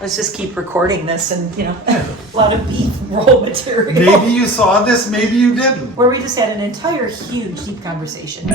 let's just keep recording this and, you know, a lot of beef roll material. Maybe you saw this, maybe you didn't. Where we just had an entire huge deep conversation.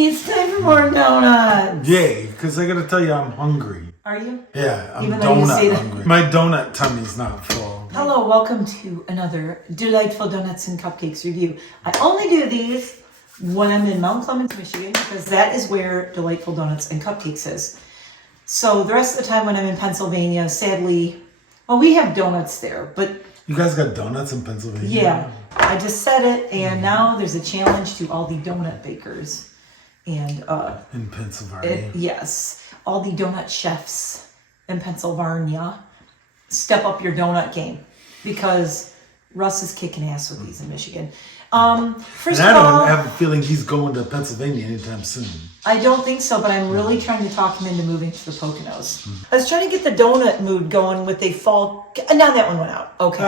It's time for more donuts. Yay, because I gotta tell you, I'm hungry. Are you? Yeah, I'm Even though you say donut that. hungry. My donut tummy's not full. Hello, welcome to another Delightful Donuts and Cupcakes review. I only do these when I'm in Mount Clemens, Michigan, because that is where Delightful Donuts and Cupcakes is. So the rest of the time when I'm in Pennsylvania, sadly, well, we have donuts there, but... You guys got donuts in Pennsylvania? Yeah, I just said it, and now there's a challenge to all the donut bakers. And in Pennsylvania. Yes, all the donut chefs in Pennsylvania, step up your donut game because Russ is kicking ass with these in Michigan. First and of all, I don't have a feeling he's going to Pennsylvania anytime soon. I don't think so, but I'm really trying to talk him into moving to the Poconos. I was trying to get the donut mood going with a fall. Now that one went out. Okay.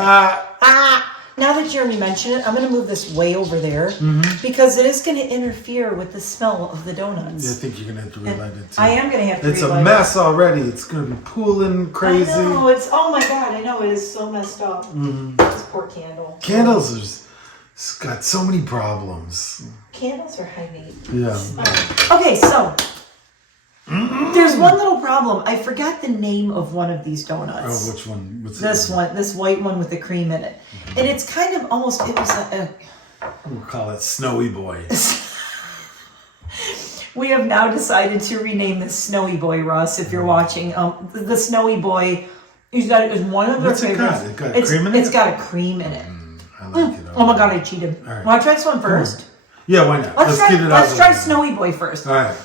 Now that Jeremy mentioned it, I'm going to move this way over there because it is going to interfere with the smell of the donuts. Yeah, I think you're going to have to relight it too. I am going to have to It's relight a mess already. It's going to be pooling crazy. I know, oh my God, I know, it is so messed up. This poor candle. Candles it's got so many problems. Candles are high maintenance. Yeah. Okay, so there's one little problem. I forgot the name of one of these donuts. Oh, which one? What's this one, this white one with the cream in it. And it's kind of almost, it was we'll call it Snowy Boy. We have now decided to rename this Snowy Boy, Russ, if you're watching. The Snowy Boy, is one of their favorites. It got cream in it? It's got a cream in it. I like it. Oh my God, I cheated. All right. Want to try this one first? Yeah, why not? Let's get it out. Let's try Snowy Boy first. All right.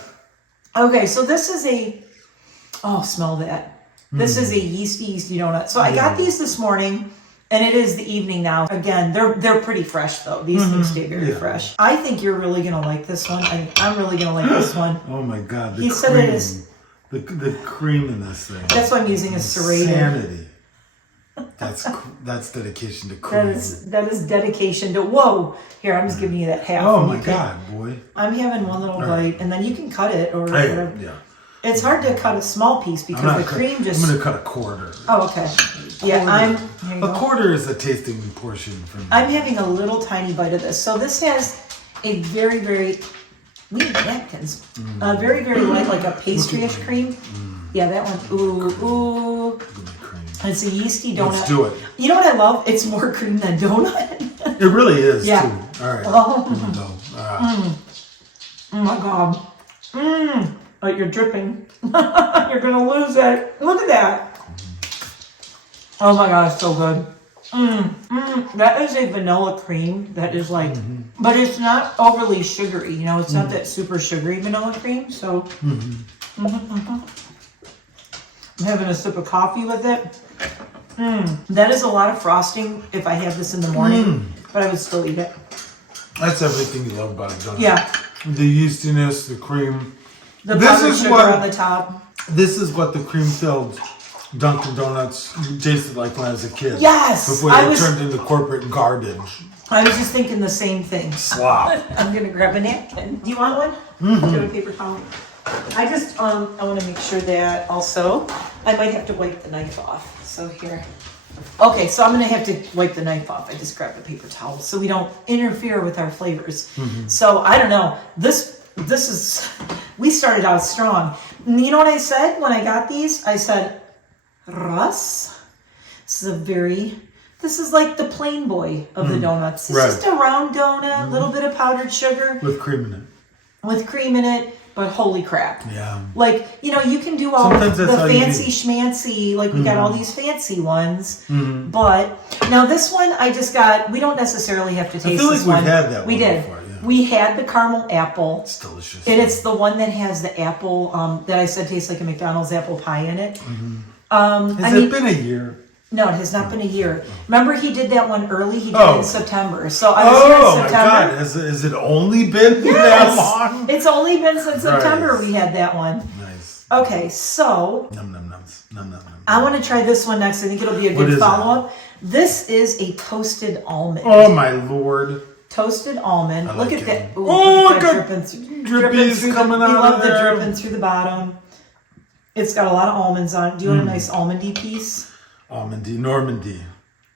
Okay, so this is smell that. This is a yeasty donut. So I got these this morning, and it is the evening now. Again, they're pretty fresh though. These things stay very fresh. I think you're really gonna like this one. I'm really gonna like this one. Oh my God, He said it is the cream in this thing. That's why I'm using a serrated. Insanity. That's dedication to cream. That is dedication to. Whoa! Here, I'm just giving you that half. Oh my God, boy! I'm having one little bite, and then you can cut it or whatever. Yeah. It's hard to cut a small piece because the cream just. I'm gonna cut a quarter. Oh, okay. Yeah, a quarter is a tasting portion for me. I'm having a little tiny bite of this. So this has a very, very. We need napkins. Very, very light, like a pastry-ish cream. Yeah, that one. Ooh. It's a yeasty donut. Let's do it. You know what I love? It's more cream than donut. It really is, yeah. too. All right. Oh my God. Oh, you're dripping. You're going to lose it. Look at that. Oh my God, it's so good. That is a vanilla cream that is like, but it's not overly sugary. You know, it's not that super sugary vanilla cream. So, I'm having a sip of coffee with it. That is a lot of frosting if I had this in the morning, but I would still eat it. That's everything you love about a donut. Yeah. The yeastiness, the cream. The powdered sugar on the top. This is what the cream-filled Dunkin' Donuts tasted like when I was a kid. Yes! Before they turned into corporate garbage. I was just thinking the same thing. Slop. I'm going to grab a napkin. Do you want one? Do you have a paper towel? I just, I want to make sure that also, I might have to wipe the knife off. So here. Okay, so I'm going to have to wipe the knife off. I just grabbed a paper towel so we don't interfere with our flavors. So I don't know. This is, we started out strong. You know what I said when I got these? I said, Russ, this is like the plain boy of the donuts. It's just a round donut, a little bit of powdered sugar. With cream in it. With cream in it. but holy crap. Yeah. Like, you know, you can do all Sometimes the that's all you fancy need. schmancy, like we got all these fancy ones. But now this one I just got, we don't necessarily have to taste feel like this we've one. had that we one did. before, yeah. We had the caramel apple. It's delicious. And it's the one that has the apple that I said tastes like a McDonald's apple pie in it. Has it been a year? No, it has not been a year. Remember, he did that one early. He did it in September. So I was here in Oh my September. God! Has it only been that long? It's only been since September Nice. we had that one. Nice. Okay, so Num num nums. Num num num. I want to try this one next. I think it'll be a What good is follow-up. This is a toasted almond. Oh my Lord! Toasted almond. I Look like at it. that. Ooh, Oh, look at that got dripping drippies through coming we out love of the there. dripping through the bottom. It's got a lot of almonds on it. Do you want a nice almondy piece? Almondy, Normandy.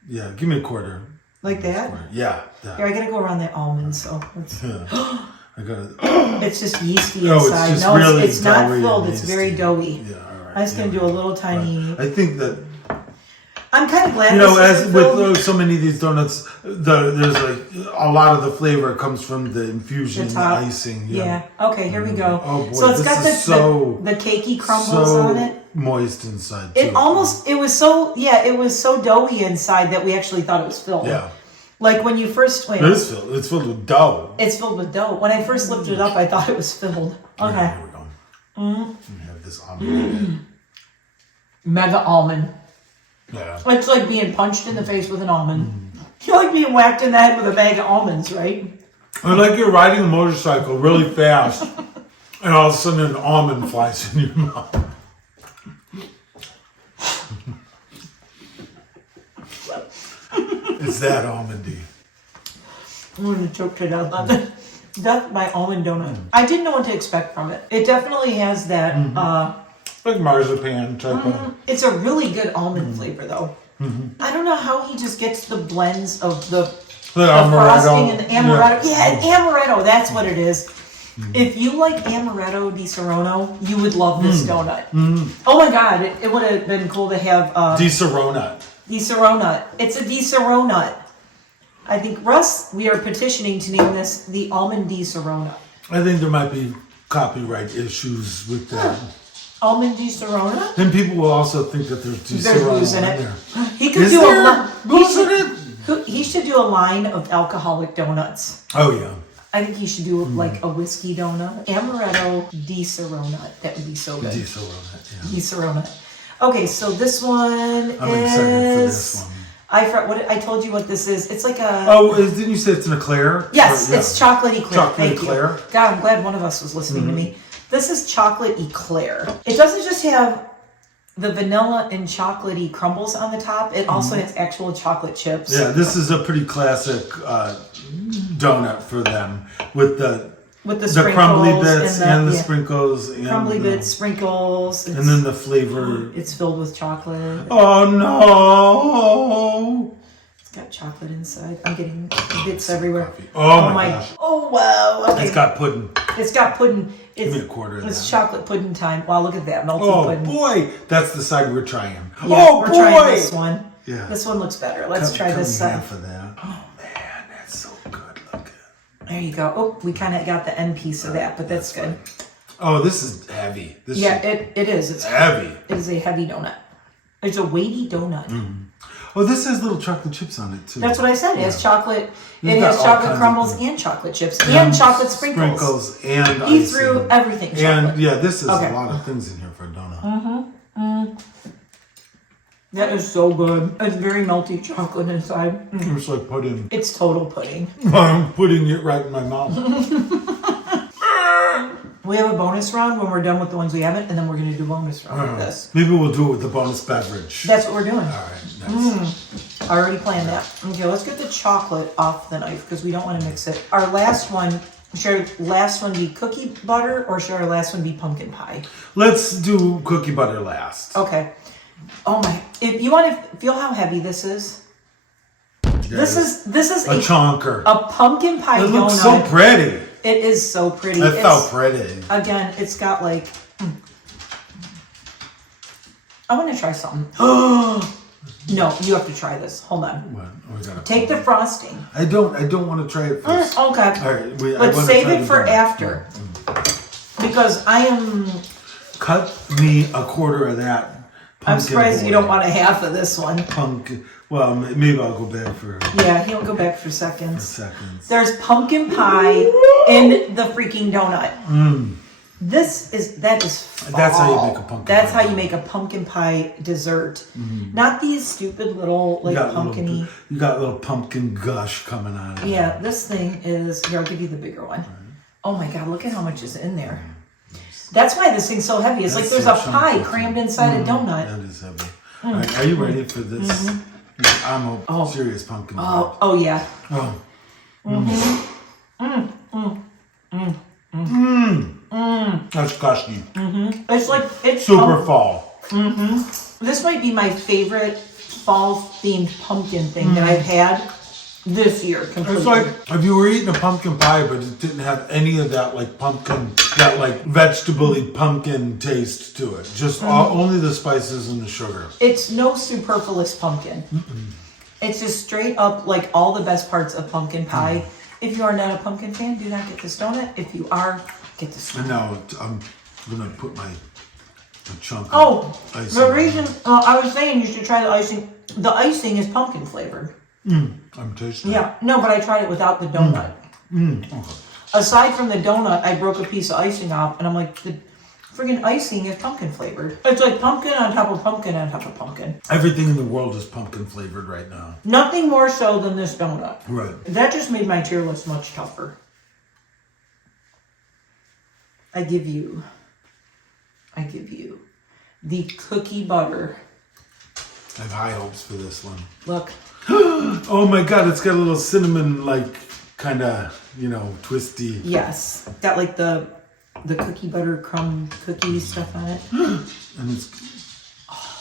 Yeah, give me a quarter. Like that? Yeah. Here, I gotta go around that almond, so let's... I gotta. It's just yeasty Oh, it's inside. just No, really it's not doughy filled. and It's very yeasty. doughy. Yeah, all right. I'm just gonna do a little tiny... I think that, I'm kind of glad you know, this as isn't with filled. so many of these donuts, there's like a lot of the flavor comes from the infusion, The the top. icing. Yeah. Okay, here we go. Oh boy, so it's this got is so the cakey crumbles so on it. moist inside. Too. It was so doughy inside that we actually thought it was filled. Yeah. Like when you first wait. It is filled. It's filled with dough. It's filled with dough. When I first lifted it up, I thought it was filled. Okay. Here we go. We have this almond. Mega almond. Yeah. It's like being punched in the face with an almond. You like being whacked in the head with a bag of almonds, right? Or like you're riding a motorcycle really fast, and all of a sudden an almond flies in your mouth. It's that almondy. I'm going to choke to death. That's my almond donut. I didn't know what to expect from it. It definitely has that. Like marzipan type of. It's a really good almond flavor, though. I don't know how he just gets the blends of the frosting and the amaretto. Yeah, amaretto. That's what it is. If you like amaretto di Serrano, you would love this donut. Oh my God, it would have been cool to have Di Serrano. di Serrano. It's a di Serrano. I think, Russ, we are petitioning to name this the almond di Serrano. I think there might be copyright issues with that. Almond di Serrano? Then people will also think that there's Di There's Serrano booze in in it. there. He could Is do there booze in it? He should do a line of alcoholic donuts. Oh yeah. I think he should do like a whiskey donut. Amaretto di Serrano. That would be so good. Di Serrano. Yeah. Di Serrano. Okay, so this one I'm excited for is... this one. I told you what this is. It's like a... Oh, didn't you say it's an eclair? Yes, Or- yeah. it's chocolate eclair. Chocolate Thank eclair. you. God, I'm glad one of us was listening to me. This is chocolate eclair. It doesn't just have the vanilla and chocolatey crumbles on the top. It also has actual chocolate chips. Yeah, this is a pretty classic donut for them with the sprinkles crumbly bits and the yeah, sprinkles and crumbly the- bits, sprinkles, and then the flavor. it's filled with chocolate. Oh no! It's got chocolate inside. I'm getting bits everywhere. Oh my gosh! Oh wow! Okay. It's got pudding. It's got pudding. Give me a quarter of It's that. chocolate pudding time. Wow, look at that melty Oh pudding. boy, that's the side we're trying. Yeah, Oh we're boy! trying this one. Yeah. This one looks better. Let's Cut- try cut this me side. half of that. Oh man, that's so good. Look at. There you go. Oh, we kind of got the end piece of that, but that's good. Oh, this is heavy. This Yeah, is it is. It's heavy. It is a heavy donut. It's a weighty donut. Oh, this has little chocolate chips on it too. That's what I said. It has chocolate. You've It got has all chocolate kinds of crumbles things. and chocolate chips and chocolate sprinkles. and He icing. threw everything chocolate. And yeah, this is Okay. a lot of things in here for a donut. That is so good. It's very melty chocolate inside. It's like pudding. It's total pudding. I'm putting it right in my mouth. We have a bonus round when we're done with the ones we haven't, and then we're going to do a bonus round with this. Maybe we'll do it with the bonus beverage. That's what we're doing. All right, nice. I already planned that. Okay, let's get the chocolate off the knife because we don't want to mix it. Our last one, should our last one be cookie butter or should our last one be pumpkin pie? Let's do cookie butter last. Okay. Oh my! If you want to feel how heavy this is, this is a chonker. a pumpkin pie It donut. looks so pretty. It is so pretty. It felt pretty. Again, it's got like. I want to try something. No, you have to try this. Hold on. What? We gotta Take the frosting. I don't want to try it first. Okay. All right. Let's save it for after. because I am. Cut me a quarter of that. I'm surprised you don't want a half of this one. Pumpkin. Well, maybe I'll go back for. Yeah, he'll go back for seconds. There's pumpkin pie in the freaking donut. That is fall. That's how you make a pumpkin. That's how you make a pumpkin pie dessert. Not these stupid little pumpkin-y. You got a little pumpkin gush coming out of it. Yeah, this thing is. Here, I'll give you the bigger one. Oh my God! Look at how much is in there. That's why this thing's so heavy. It's like there's a pie crammed inside a donut. That is heavy. Right, are you ready for this? I'm a serious pumpkin pie. Oh yeah. That's gushy. It's super fall. This might be my favorite fall-themed pumpkin thing that I've had this year. Completely. It's like if you were eating a pumpkin pie, but it didn't have any of that pumpkin, that vegetable-y pumpkin taste to it. Just only the spices and the sugar. It's no superfluous pumpkin. It's just straight up all the best parts of pumpkin pie. If you are not a pumpkin fan, do not get this donut. If you are, get this donut. And now I'm gonna put a chunk of icing. The reason I was saying you should try the icing. The icing is pumpkin flavored. I'm tasting. Yeah, no, but I tried it without the donut. Okay. Aside from the donut, I broke a piece of icing off, and I'm like, the friggin' icing is pumpkin flavored. It's like pumpkin on top of pumpkin on top of pumpkin. Everything in the world is pumpkin flavored right now. Nothing more so than this donut. Right. That just made my tier list much tougher. I give you the cookie butter. I have high hopes for this one. Look. Oh my God, it's got a little cinnamon, kind of, twisty. Yes. Got the cookie butter crumb cookie stuff on it. And it's,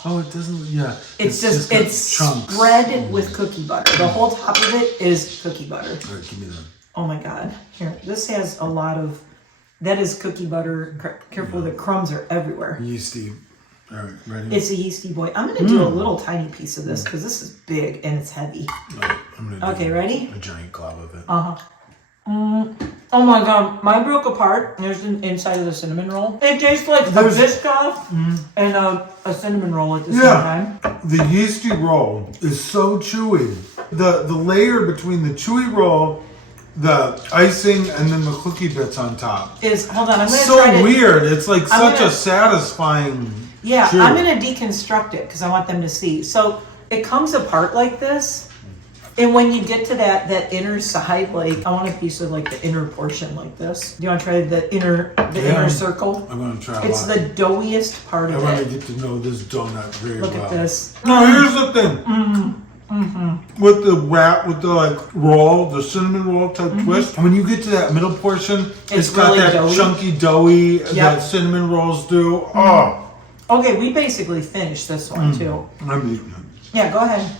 it doesn't, yeah. It's chunks. spread with cookie butter. The whole top of it is cookie butter. All right, give me that. Oh my God. Here, this has a lot of, that is cookie butter. Careful, the crumbs are everywhere. Yeasty. All right, ready? It's a yeasty boy. I'm going to do a little tiny piece of this because this is big and it's heavy. No, I'm gonna do ready? A giant glob of it. Oh my God, mine broke apart. There's an inside of the cinnamon roll. It tastes like a Biscoff and a cinnamon roll at the same time. The yeasty roll is so chewy. The layer between the chewy roll, the icing, and then the cookie bits on top hold on, I'm going to try it. So weird. It's such a satisfying. Yeah, chew. I'm going to deconstruct it because I want them to see. So it comes apart like this. And when you get to that inner side, I want a piece of the inner portion like this. Do you want to try the inner circle? I'm going to try It's the doughiest part of it. I want to get to know this donut very well. Look at this. Now here's the thing. With the wrap, with the roll, the cinnamon roll type twist, when you get to that middle portion, it's got really that doughy. chunky doughy that cinnamon rolls do. Okay, we basically finished this one too. I'm eating it. Yeah, go ahead.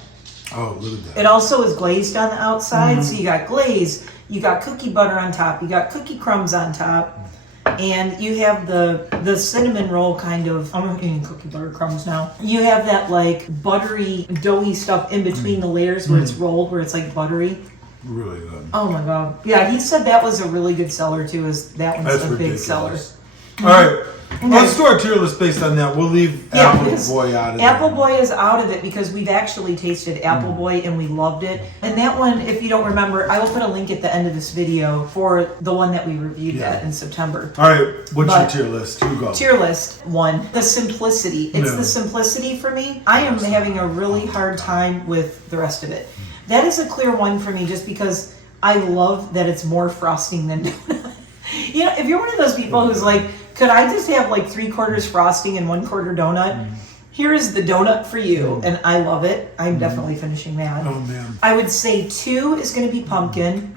Oh, look at that. It also is glazed on the outside, so you got glaze, you got cookie butter on top, you got cookie crumbs on top, and you have the cinnamon roll kind of. I'm eating cookie butter crumbs now. You have that buttery, doughy stuff in between the layers where it's rolled, where it's buttery. Really good. Oh my God. Yeah, he said that was a really good seller too. That one's a big seller. All right. Let's do our tier list based on that. We'll leave Apple Boy out of it. Apple Boy is out of it because we've actually tasted Apple Boy and we loved it. And that one, if you don't remember, I will put a link at the end of this video for the one that we reviewed that in September. All right. What's your tier list? You go. Tier list 1. The simplicity. It's the simplicity for me. I am having a really hard time with the rest of it. That is a clear 1 for me just because I love that it's more frosting than donut. If you're one of those people who's could I just have 3/4 frosting and 1/4 donut? Here is the donut for you, and I love it. I'm definitely finishing that. Oh man. I would say 2 is going to be pumpkin.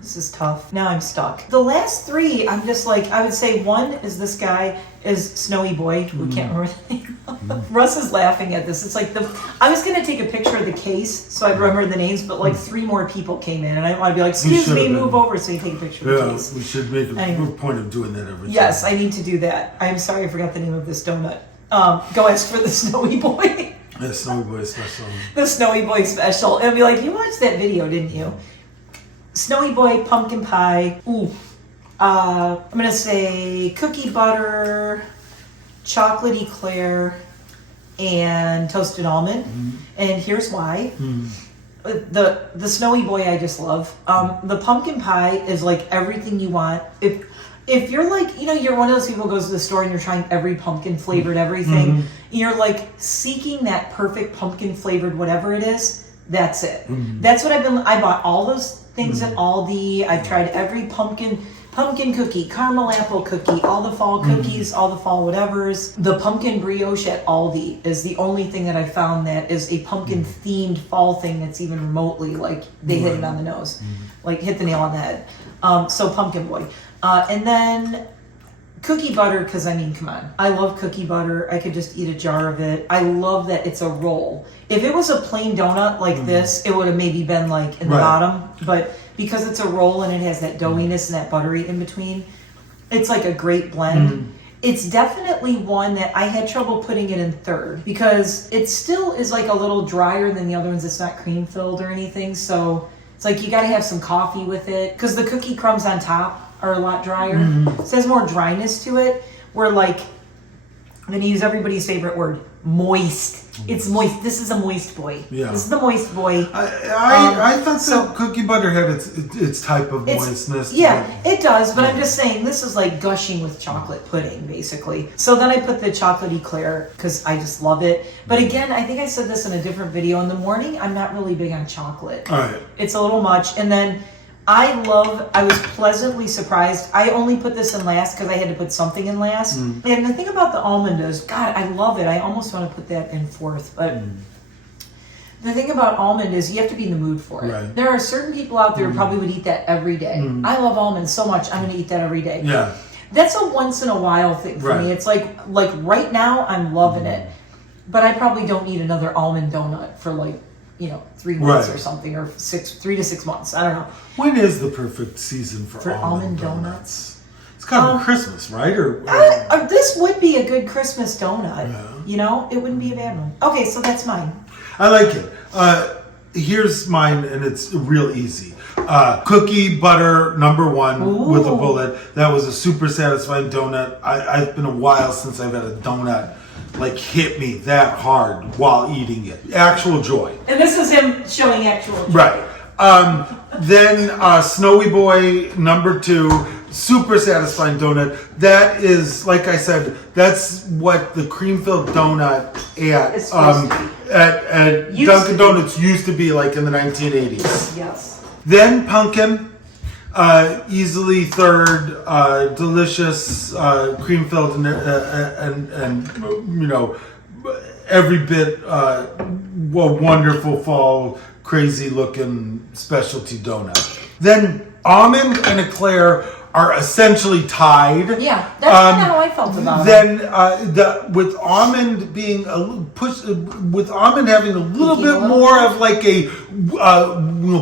This is tough. Now I'm stuck. The last 3, I'm just I would say 1 is this guy is Snowy Boy, who can't remember the name. Russ is laughing at this. It's I was going to take a picture of the case so I'd remember the names, but 3 more people came in, and I didn't want to be excuse me, move over so you take a picture of the case. We should make a point of doing that every time. Yes, I need to do that. I'm sorry I forgot the name of this donut. Go ask for the Snowy Boy. The Snowy Boy special. The Snowy Boy special. And be you watched that video, didn't you? Snowy Boy, pumpkin pie. Ooh. I'm going to say cookie butter, chocolate eclair, and toasted almond. And here's why. The snowy boy I just love. The pumpkin pie is like everything you want. If you're like, you know, you're one of those people who goes to the store and you're trying every pumpkin flavored everything, you're like seeking that perfect pumpkin flavored whatever it is, that's it. That's what I bought all those things at Aldi. I've tried every pumpkin cookie, caramel apple cookie, all the fall cookies, all the fall whatevers. The pumpkin brioche at Aldi is the only thing that I found that is a pumpkin themed fall thing that's even remotely like they hit it on the nose, like hit the nail on the head. So pumpkin boy. And then cookie butter, because I mean, come on. I love cookie butter. I could just eat a jar of it. I love that it's a roll. If it was a plain donut like this, it would have maybe been like in the bottom. But because it's a roll and it has that doughiness and that buttery in between, it's like a great blend. It's definitely one that I had trouble putting it in third because it still is like a little drier than the other ones. It's not cream filled or anything. So it's like you got to have some coffee with it because the cookie crumbs on top are a lot drier. So it has more dryness to it. Where like, I'm going to use everybody's favorite word, moist. It's moist. This is a moist boy. Yeah. This is the moist boy. I thought so. Cookie butter had its type of moistness. Yeah, it does. But I'm just saying this is like gushing with chocolate pudding, basically. So then I put the chocolate eclair because I just love it. But again, I think I said this in a different video. In the morning, I'm not really big on chocolate. All right. It's a little much. And then I was pleasantly surprised. I only put this in last because I had to put something in last. And the thing about the almond is, God, I love it. I almost want to put that in fourth. But the thing about almond is you have to be in the mood for it. Right. There are certain people out there who probably would eat that every day. I love almonds so much, I'm going to eat that every day. Yeah. That's a once in a while thing for me. It's like right now, I'm loving it. But I probably don't need another almond donut for like, 3 months or something, or 3 to 6 months. I don't know. When is the perfect season for almond donuts? It's kind of Christmas, right? Or this would be a good Christmas donut. Yeah. It wouldn't be a bad one. Okay, so that's mine. I like it. Here's mine, and it's real easy. Cookie butter #1 with a bullet. That was a super satisfying donut. I've been a while since I've had a donut like hit me that hard while eating it. Actual joy. And this is him showing actual joy. Right. Then Snowy Boy #2, super satisfying donut. That is, like I said, that's what the cream-filled donut at Dunkin' Donuts used to be like in the 1980s. Yes. Then pumpkin. Easily third, delicious, cream filled, and every bit a wonderful fall, crazy looking specialty donut. Then almond and eclair are essentially tied. Yeah, that's kind of how I felt about it. Then with almond being with almond having a little bit more of like a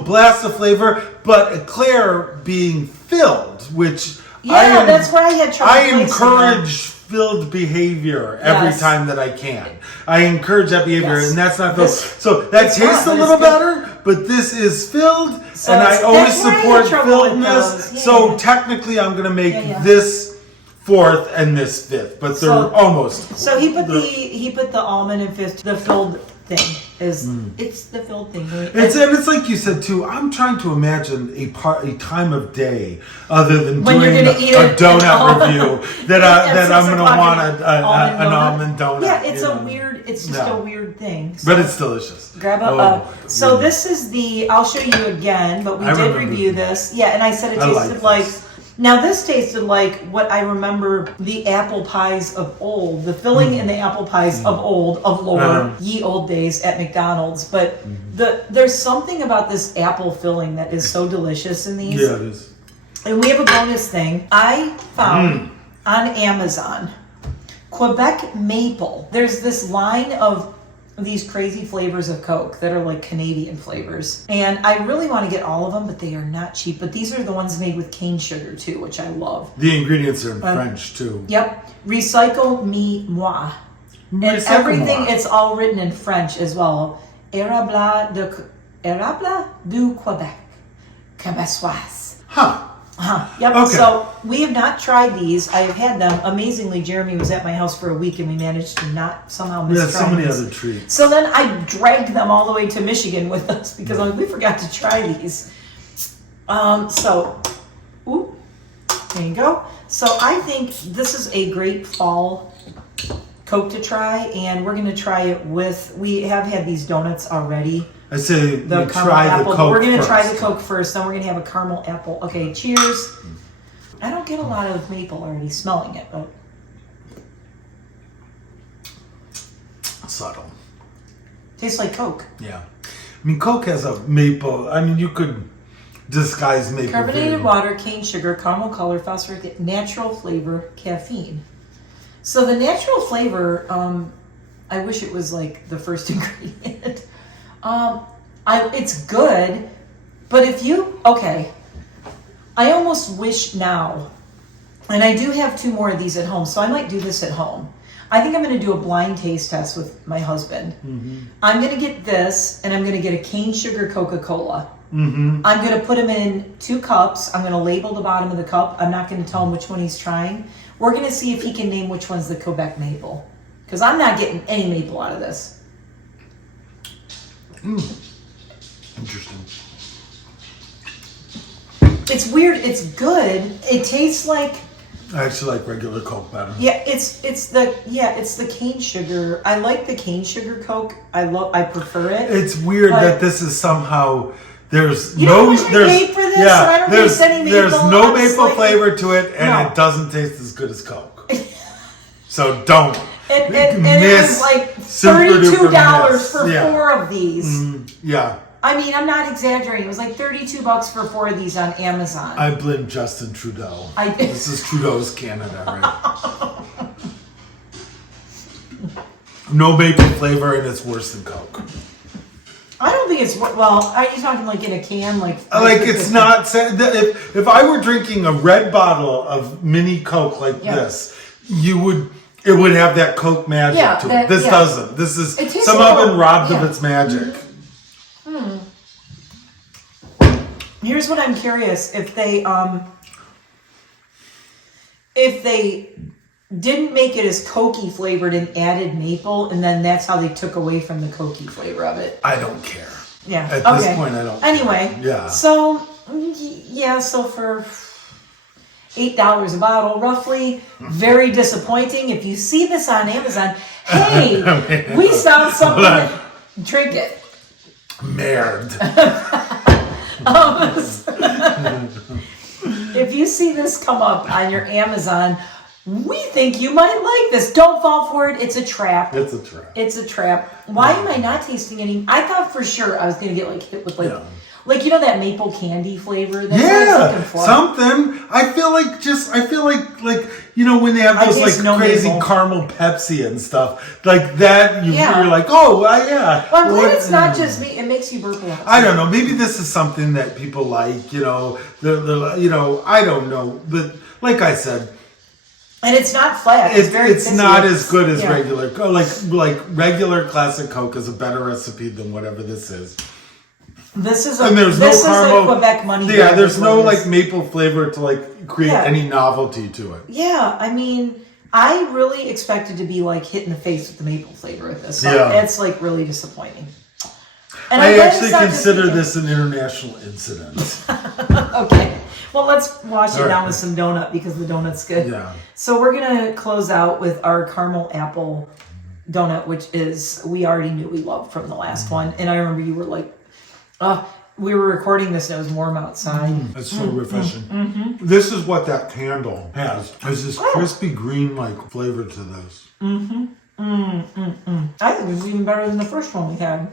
blast of flavor, but eclair being filled, which that's where I had trouble. I encourage filled behavior every time that I can. I encourage that behavior, and that's not filled. So that tastes a little better, but this is filled, and I always support filledness. So technically, I'm going to make this fourth and this fifth, but they're almost. So he put the almond in fifth. The filled thing is it's the filled thing. Right? It's like you said too. I'm trying to imagine a time of day other than when doing a donut review that I'm going to want an almond donut. Yeah, it's It's just a weird thing. So but it's delicious. Grab so this is I'll show you again, but we did review this. Yeah, and I said it tasted like. Now this tasted like what I remember the apple pies of old, the filling in the apple pies of lore, ye old days at McDonald's. But there's something about this apple filling that is so delicious in these. Yeah, it is. And we have a bonus thing. I found on Amazon Quebec maple. There's this line of these crazy flavors of Coke that are like Canadian flavors. And I really want to get all of them, but they are not cheap. But these are the ones made with cane sugar too, which I love. The ingredients are in French too. Yep. Recycle me moi. And everything, it's all written in French as well. Érable du Québec. Québécoise. Huh. Yep. Okay. So we have not tried these. I have had them. Amazingly, Jeremy was at my house for a week, and we managed to not somehow miss We had so trying many these. other treats. So then I dragged them all the way to Michigan with us because I'm like, we forgot to try these. Ooh, there you go. So I think this is a great fall Coke to try, and we're gonna try it with. We have had these donuts already. I say The we caramel try apple. the Coke We're gonna first. try the Coke first, then we're gonna have a caramel apple. Okay, cheers. I don't get a lot of maple already smelling it, but Subtle. tastes like Coke. Yeah. I mean, Coke has a maple. I mean, you could disguise maple. Carbonated flavor. water, cane sugar, caramel color, phosphoric, natural flavor, caffeine. So the natural flavor, I wish it was like the first ingredient. It's good, but I almost wish now, and I do have 2 more of these at home, so I might do this at home. I think I'm going to do a blind taste test with my husband. Mm-hmm. I'm going to get this, and I'm going to get a cane sugar Coca-Cola. Mm-hmm. I'm going to put them in 2 cups. I'm going to label the bottom of the cup. I'm not going to tell him which one he's trying. We're going to see if he can name which one's the Quebec maple. Because I'm not getting any maple out of this. Interesting. It's weird. It's good. It tastes like... I actually like regular Coke better. Yeah, it's the cane sugar. I like the cane sugar Coke. I prefer it. It's weird But- that this is somehow there's You no know how much I there's paid for this, and I don't taste any maple. there's no I'm maple slightly- flavor to it, and No. it doesn't taste as good as Coke. So don't and it was miss like super duper $32 miss. for Yeah. 4 of these. Yeah, I mean, I'm not exaggerating. It was like $32 for 4 of these on Amazon. I blame Justin Trudeau. I- This is Trudeau's Canada, right? No maple flavor, and it's worse than Coke. I don't think it's well. Are you talking like in a can, like? It's not. If I were drinking a red bottle of mini Coke like Yeah. this, it would have that Coke magic Yeah, to that- it. This yeah. doesn't. This is It tastes somehow a little- been robbed yeah. of its magic. Here's what I'm curious if they didn't make it as Cokey flavored and added maple, and then that's how they took away from the Cokey flavor of it. I don't care. Yeah. At okay. this point, I don't. Anyway. Yeah. So yeah. So for $8 a bottle, roughly, very disappointing. If you see this on Amazon, hey, we found something. Drink it. Merde. If you see this come up on your Amazon, we think you might like this. Don't fall for it. It's a trap. It's a trap. It's a trap. Why am I not tasting any? I thought for sure I was gonna get like hit with Yeah. like that maple candy flavor. That's what I was looking for. Something. I feel like when they have I those taste like no crazy maple. caramel Pepsi and stuff like that. Yeah. You're like, oh, yeah. Well, I'm glad What- it's not just me. It makes you burp a lot. I don't know. Maybe this is something that people like. I don't know. But like I said, And it's not flat. It's very it's fizzy. not as good as Yeah. regular. Like regular classic Coke is a better recipe than whatever this is. This is And there's this no is caramel. a Quebec money. Yeah, grab, there's is no what it like is. maple flavor to like create Yeah. any novelty to it. Yeah, I mean, I really expected to be like hit in the face with the maple flavor of this. So Yeah. it's like really disappointing. And I I'm glad actually it's not just consider me. this an international incident. Okay. Well, let's wash it All down right. with some donut because the donut's good. Yeah. So we're gonna close out with our caramel apple donut, which is we already knew we loved from the last one. And I remember you were like, we were recording this and it was warm outside. It's so refreshing. This is what that candle has. There's this crispy green like flavor to this. I think it was even better than the first one we had.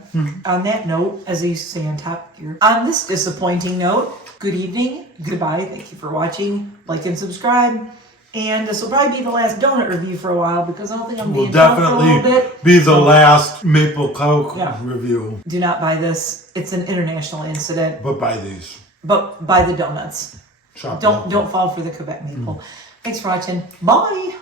On that note, as I used to say on Top Gear, on this disappointing note, good evening, goodbye, thank you for watching, like and subscribe. And this will probably be the last donut review for a while because I don't think I'm Will being tough for a little definitely bit. be the last maple Coke Yeah. review. Do not buy this. It's an international incident. But buy these. But buy the donuts. Shop Don't fall for the Quebec maple. Thanks for watching. Bye.